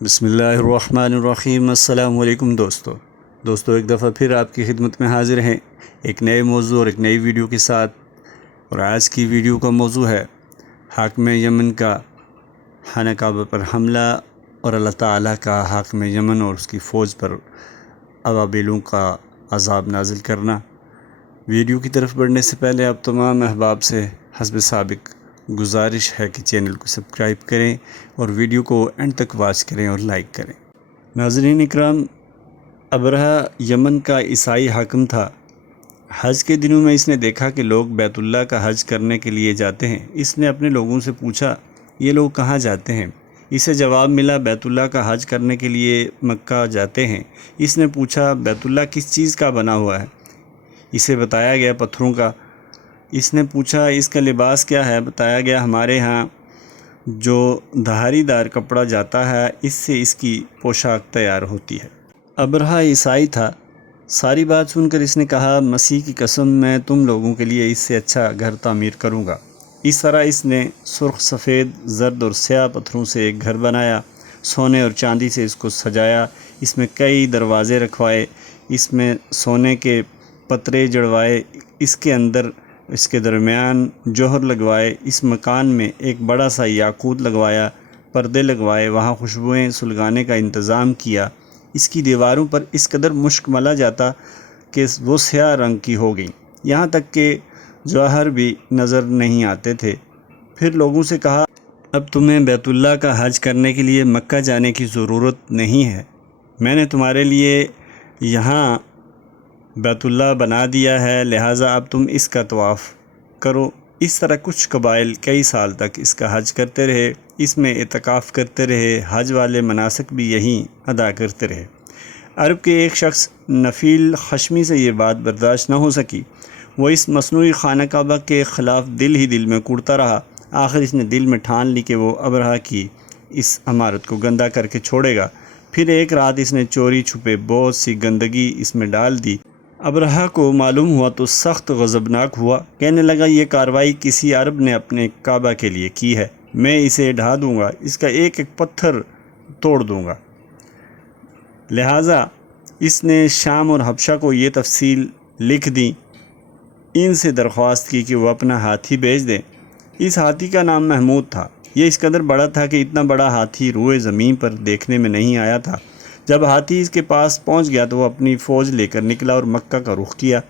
بسم اللہ الرحمن الرحیم۔ السلام علیکم دوستو ایک دفعہ پھر آپ کی خدمت میں حاضر ہیں ایک نئے موضوع اور ایک نئی ویڈیو کے ساتھ۔ اور آج کی ویڈیو کا موضوع ہے حاکم یمن کا خانہ کعبہ پر حملہ اور اللہ تعالیٰ کا حاکم یمن اور اس کی فوج پر ابابیلوں کا عذاب نازل کرنا۔ ویڈیو کی طرف بڑھنے سے پہلے آپ تمام احباب سے حسب سابق گزارش ہے کہ چینل کو سبسکرائب کریں اور ویڈیو کو اینڈ تک واچ کریں اور لائک کریں۔ ناظرین اکرام، ابرہہ یمن کا عیسائی حاکم تھا۔ حج کے دنوں میں اس نے دیکھا کہ لوگ بیت اللہ کا حج کرنے کے لیے جاتے ہیں۔ اس نے اپنے لوگوں سے پوچھا یہ لوگ کہاں جاتے ہیں؟ اسے جواب ملا بیت اللہ کا حج کرنے کے لیے مکہ جاتے ہیں۔ اس نے پوچھا بیت اللہ کس چیز کا بنا ہوا ہے؟ اسے بتایا گیا پتھروں کا۔ اس نے پوچھا اس کا لباس کیا ہے؟ بتایا گیا ہمارے ہاں جو دھاری دار کپڑا جاتا ہے اس سے اس کی پوشاک تیار ہوتی ہے۔ ابرہہ عیسائی تھا۔ ساری بات سن کر اس نے کہا مسیح کی قسم میں تم لوگوں کے لیے اس سے اچھا گھر تعمیر کروں گا۔ اس طرح اس نے سرخ، سفید، زرد اور سیاہ پتھروں سے ایک گھر بنایا، سونے اور چاندی سے اس کو سجایا، اس میں کئی دروازے رکھوائے، اس میں سونے کے پترے جڑوائے، اس کے اندر اس کے درمیان جوہر لگوائے، اس مکان میں ایک بڑا سا یاقوت لگوایا، پردے لگوائے، وہاں خوشبوئیں سلگانے کا انتظام کیا۔ اس کی دیواروں پر اس قدر مشک ملا جاتا کہ وہ سیاہ رنگ کی ہو گئیں، یہاں تک کہ جوہر بھی نظر نہیں آتے تھے۔ پھر لوگوں سے کہا اب تمہیں بیت اللہ کا حج کرنے کے لیے مکہ جانے کی ضرورت نہیں ہے، میں نے تمہارے لیے یہاں بیت اللہ بنا دیا ہے، لہٰذا اب تم اس کا طواف کرو۔ اس طرح کچھ قبائل کئی سال تک اس کا حج کرتے رہے، اس میں اعتکاف کرتے رہے، حج والے مناسک بھی یہیں ادا کرتے رہے۔ عرب کے ایک شخص نفیل خشمی سے یہ بات برداشت نہ ہو سکی، وہ اس مصنوعی خانہ کعبہ کے خلاف دل ہی دل میں کوڑتا رہا۔ آخر اس نے دل میں ٹھان لی کہ وہ ابرہہ کی اس عمارت کو گندہ کر کے چھوڑے گا۔ پھر ایک رات اس نے چوری چھپے بہت سی گندگی اس میں ڈال دی۔ ابرہہ کو معلوم ہوا تو سخت غضبناک ہوا، کہنے لگا یہ کارروائی کسی عرب نے اپنے کعبہ کے لیے کی ہے، میں اسے ڈھا دوں گا، اس کا ایک ایک پتھر توڑ دوں گا۔ لہٰذا اس نے شام اور حبشہ کو یہ تفصیل لکھ دی، ان سے درخواست کی کہ وہ اپنا ہاتھی بھیج دیں۔ اس ہاتھی کا نام محمود تھا۔ یہ اس قدر بڑا تھا کہ اتنا بڑا ہاتھی روئے زمین پر دیکھنے میں نہیں آیا تھا۔ جب ہاتھی اس کے پاس پہنچ گیا تو وہ اپنی فوج لے کر نکلا اور مکہ کا رخ کیا۔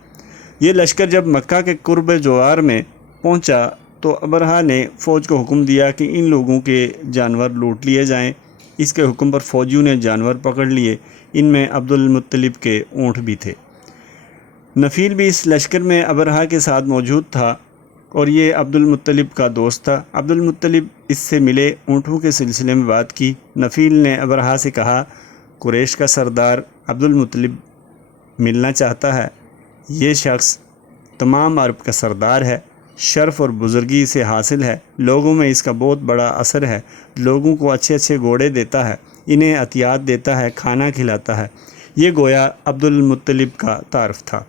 یہ لشکر جب مکہ کے قرب جوار میں پہنچا تو ابرہہ نے فوج کو حکم دیا کہ ان لوگوں کے جانور لوٹ لیے جائیں۔ اس کے حکم پر فوجیوں نے جانور پکڑ لیے، ان میں عبد المطلب کے اونٹ بھی تھے۔ نفیل بھی اس لشکر میں ابرہہ کے ساتھ موجود تھا اور یہ عبد المطلب کا دوست تھا۔ عبد المطلب اس سے ملے، اونٹوں کے سلسلے میں بات کی۔ نفیل نے ابرہہ سے کہا قریش کا سردار عبد المطلب ملنا چاہتا ہے، یہ شخص تمام عرب کا سردار ہے، شرف اور بزرگی سے حاصل ہے، لوگوں میں اس کا بہت بڑا اثر ہے، لوگوں کو اچھے اچھے گھوڑے دیتا ہے، انہیں عطیات دیتا ہے، کھانا کھلاتا ہے۔ یہ گویا عبد المطلب کا تعارف تھا۔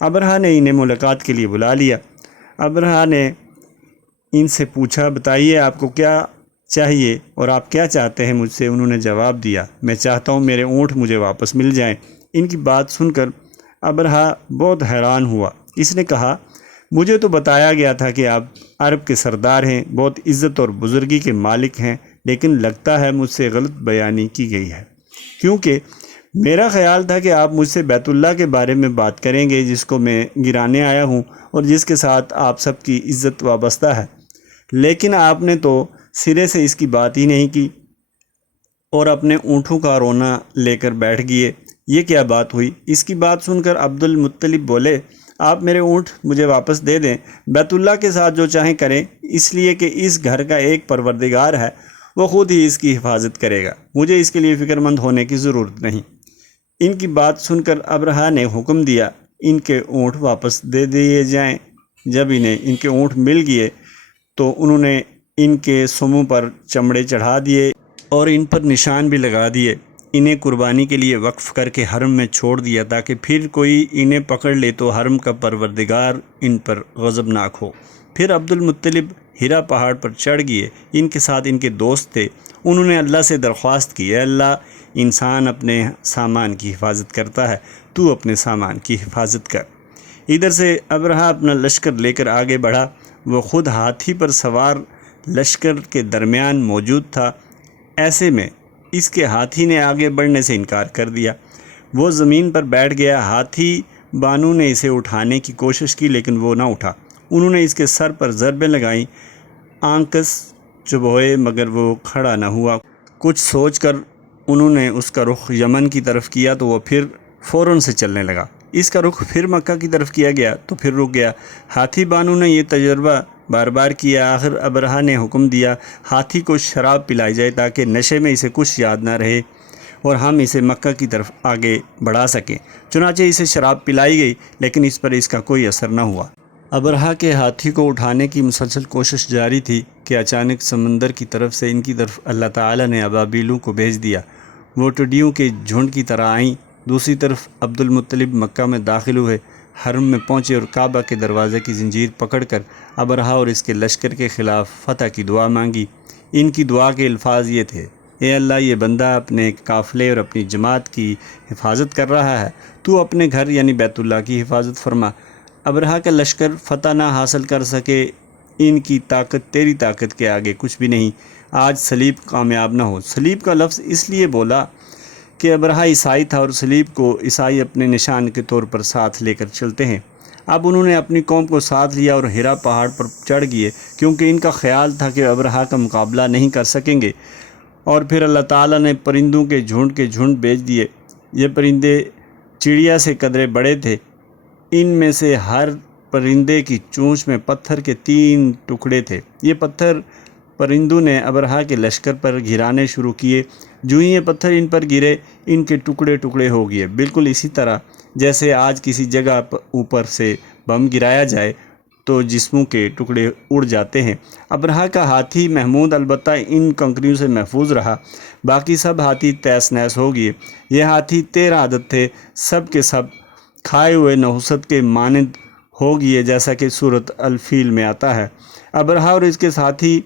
ابرہہ نے انہیں ملاقات کے لیے بلا لیا۔ ابرہہ نے ان سے پوچھا بتائیے آپ کو کیا چاہیے اور آپ کیا چاہتے ہیں مجھ سے؟ انہوں نے جواب دیا میں چاہتا ہوں میرے اونٹ مجھے واپس مل جائیں۔ ان کی بات سن کر ابرہہ بہت حیران ہوا۔ اس نے کہا مجھے تو بتایا گیا تھا کہ آپ عرب کے سردار ہیں، بہت عزت اور بزرگی کے مالک ہیں، لیکن لگتا ہے مجھ سے غلط بیانی کی گئی ہے، کیونکہ میرا خیال تھا کہ آپ مجھ سے بیت اللہ کے بارے میں بات کریں گے جس کو میں گرانے آیا ہوں اور جس کے ساتھ آپ سب کی عزت وابستہ ہے، لیکن آپ نے تو سرے سے اس کی بات ہی نہیں کی اور اپنے اونٹوں کا رونا لے کر بیٹھ گئے۔ یہ کیا بات ہوئی؟ اس کی بات سن کر عبد المطلب بولے آپ میرے اونٹ مجھے واپس دے دیں، بیت اللہ کے ساتھ جو چاہیں کریں، اس لیے کہ اس گھر کا ایک پروردگار ہے، وہ خود ہی اس کی حفاظت کرے گا، مجھے اس کے لیے فکر مند ہونے کی ضرورت نہیں۔ ان کی بات سن کر ابرہہ نے حکم دیا ان کے اونٹ واپس دے دیے جائیں۔ جب انہیں ان کے اونٹ مل گئے تو انہوں نے ان کے سموں پر چمڑے چڑھا دیے اور ان پر نشان بھی لگا دیے، انہیں قربانی کے لیے وقف کر کے حرم میں چھوڑ دیا تاکہ پھر کوئی انہیں پکڑ لے تو حرم کا پروردگار ان پر غضبناک ہو۔ پھر عبد المطلب ہیرا پہاڑ پر چڑھ گئے۔ ان کے ساتھ ان کے دوست تھے۔ انہوں نے اللہ سے درخواست کی، اے اللہ، انسان اپنے سامان کی حفاظت کرتا ہے، تو اپنے سامان کی حفاظت کر۔ ادھر سے ابرہہ اپنا لشکر لے کر آگے بڑھا۔ وہ خود ہاتھی پر سوار لشکر کے درمیان موجود تھا۔ ایسے میں اس کے ہاتھی نے آگے بڑھنے سے انکار کر دیا۔ وہ زمین پر بیٹھ گیا۔ ہاتھی بانو نے اسے اٹھانے کی کوشش کی لیکن وہ نہ اٹھا۔ انہوں نے اس کے سر پر ضربیں لگائیں، آنکس چبھوئے مگر وہ کھڑا نہ ہوا۔ کچھ سوچ کر انہوں نے اس کا رخ یمن کی طرف کیا تو وہ پھر فوراً سے چلنے لگا۔ اس کا رخ پھر مکہ کی طرف کیا گیا تو پھر رک گیا۔ ہاتھی بانو نے یہ تجربہ بار بار کیا۔ آخر ابرہہ نے حکم دیا ہاتھی کو شراب پلائی جائے تاکہ نشے میں اسے کچھ یاد نہ رہے اور ہم اسے مکہ کی طرف آگے بڑھا سکیں۔ چنانچہ اسے شراب پلائی گئی لیکن اس پر اس کا کوئی اثر نہ ہوا۔ ابرہہ کے ہاتھی کو اٹھانے کی مسلسل کوشش جاری تھی کہ اچانک سمندر کی طرف سے ان کی طرف اللہ تعالیٰ نے ابابیلوں کو بھیج دیا۔ وہ ٹڈیوں کے جھنڈ کی طرح آئیں۔ دوسری طرف عبد المطلب مکہ میں داخل ہوئے، حرم میں پہنچے اور کعبہ کے دروازے کی زنجیر پکڑ کر ابرہہ اور اس کے لشکر کے خلاف فتح کی دعا مانگی۔ ان کی دعا کے الفاظ یہ تھے، اے اللہ، یہ بندہ اپنے قافلے اور اپنی جماعت کی حفاظت کر رہا ہے، تو اپنے گھر یعنی بیت اللہ کی حفاظت فرما۔ ابرہہ کا لشکر فتح نہ حاصل کر سکے، ان کی طاقت تیری طاقت کے آگے کچھ بھی نہیں۔ آج صلیب کامیاب نہ ہو۔ صلیب کا لفظ اس لیے بولا کہ ابرہہ عیسائی تھا اور صلیب کو عیسائی اپنے نشان کے طور پر ساتھ لے کر چلتے ہیں۔ اب انہوں نے اپنی قوم کو ساتھ لیا اور ہیرا پہاڑ پر چڑھ گئے کیونکہ ان کا خیال تھا کہ ابرہہ کا مقابلہ نہیں کر سکیں گے۔ اور پھر اللہ تعالیٰ نے پرندوں کے جھنڈ بھیج دیے۔ یہ پرندے چڑیا سے قدرے بڑے تھے۔ ان میں سے ہر پرندے کی چونچ میں پتھر کے 3 ٹکڑے تھے۔ یہ پتھر پرندوں نے ابرہہ کے لشکر پر گرانے شروع کیے۔ جو ہی یہ پتھر ان پر گرے، ان کے ٹکڑے ٹکڑے ہو گئے، بالکل اسی طرح جیسے آج کسی جگہ اوپر سے بم گرایا جائے تو جسموں کے ٹکڑے اڑ جاتے ہیں۔ ابرہہ کا ہاتھی محمود البتہ ان کنکریوں سے محفوظ رہا، باقی سب ہاتھی تیس نیس ہو گئے۔ یہ ہاتھی 13 عدد تھے، سب کے سب کھائے ہوئے نحوست کے مانند ہو گئے، جیسا کہ سورۃ الفیل میں آتا ہے۔ ابرہہ اور اس کے ساتھی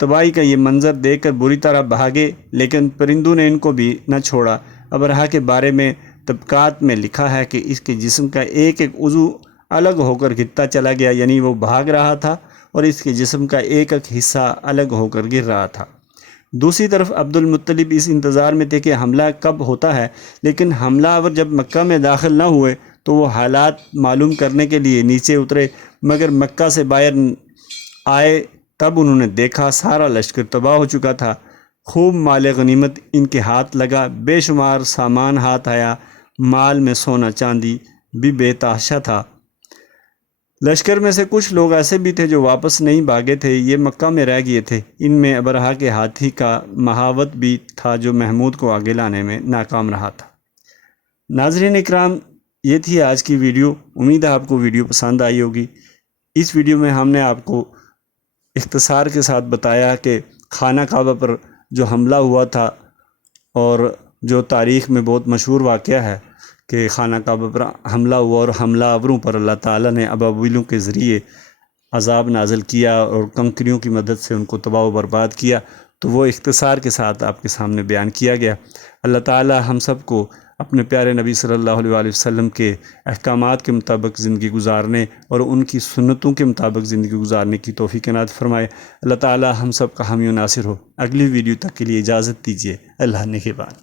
تباہی کا یہ منظر دیکھ کر بری طرح بھاگے، لیکن پرندوں نے ان کو بھی نہ چھوڑا۔ ابرہہ کے بارے میں طبقات میں لکھا ہے کہ اس کے جسم کا ایک ایک عضو الگ ہو کر گرتا چلا گیا، یعنی وہ بھاگ رہا تھا اور اس کے جسم کا ایک ایک حصہ الگ ہو کر گر رہا تھا۔ دوسری طرف عبد المطلب اس انتظار میں تھے کہ حملہ کب ہوتا ہے، لیکن حملہ آور جب مکہ میں داخل نہ ہوئے تو وہ حالات معلوم کرنے کے لیے نیچے اترے، مگر مکہ سے باہر آئے تب انہوں نے دیکھا سارا لشکر تباہ ہو چکا تھا۔ خوب مال غنیمت ان کے ہاتھ لگا، بے شمار سامان ہاتھ آیا، مال میں سونا چاندی بھی بے تحاشا تھا۔ لشکر میں سے کچھ لوگ ایسے بھی تھے جو واپس نہیں بھاگے تھے، یہ مکہ میں رہ گئے تھے۔ ان میں ابرہہ کے ہاتھی کا مہاوت بھی تھا جو محمود کو آگے لانے میں ناکام رہا تھا۔ ناظرین اکرام، یہ تھی آج کی ویڈیو۔ امید ہے آپ کو ویڈیو پسند آئی ہوگی۔ اس ویڈیو میں ہم نے آپ کو اختصار کے ساتھ بتایا کہ خانہ کعبہ پر جو حملہ ہوا تھا اور جو تاریخ میں بہت مشہور واقعہ ہے کہ خانہ کعبہ پر حملہ ہوا اور حملہ آوروں پر اللہ تعالیٰ نے ابابیلوں کے ذریعے عذاب نازل کیا اور کنکریوں کی مدد سے ان کو تباہ و برباد کیا، تو وہ اختصار کے ساتھ آپ کے سامنے بیان کیا گیا۔ اللہ تعالیٰ ہم سب کو اپنے پیارے نبی صلی اللہ علیہ وآلہ وسلم کے احکامات کے مطابق زندگی گزارنے اور ان کی سنتوں کے مطابق زندگی گزارنے کی توفیق عنایت فرمائے۔ اللہ تعالیٰ ہم سب کا حامی و ناصر ہو۔ اگلی ویڈیو تک کے لیے اجازت دیجیے۔ اللہ نگہبان۔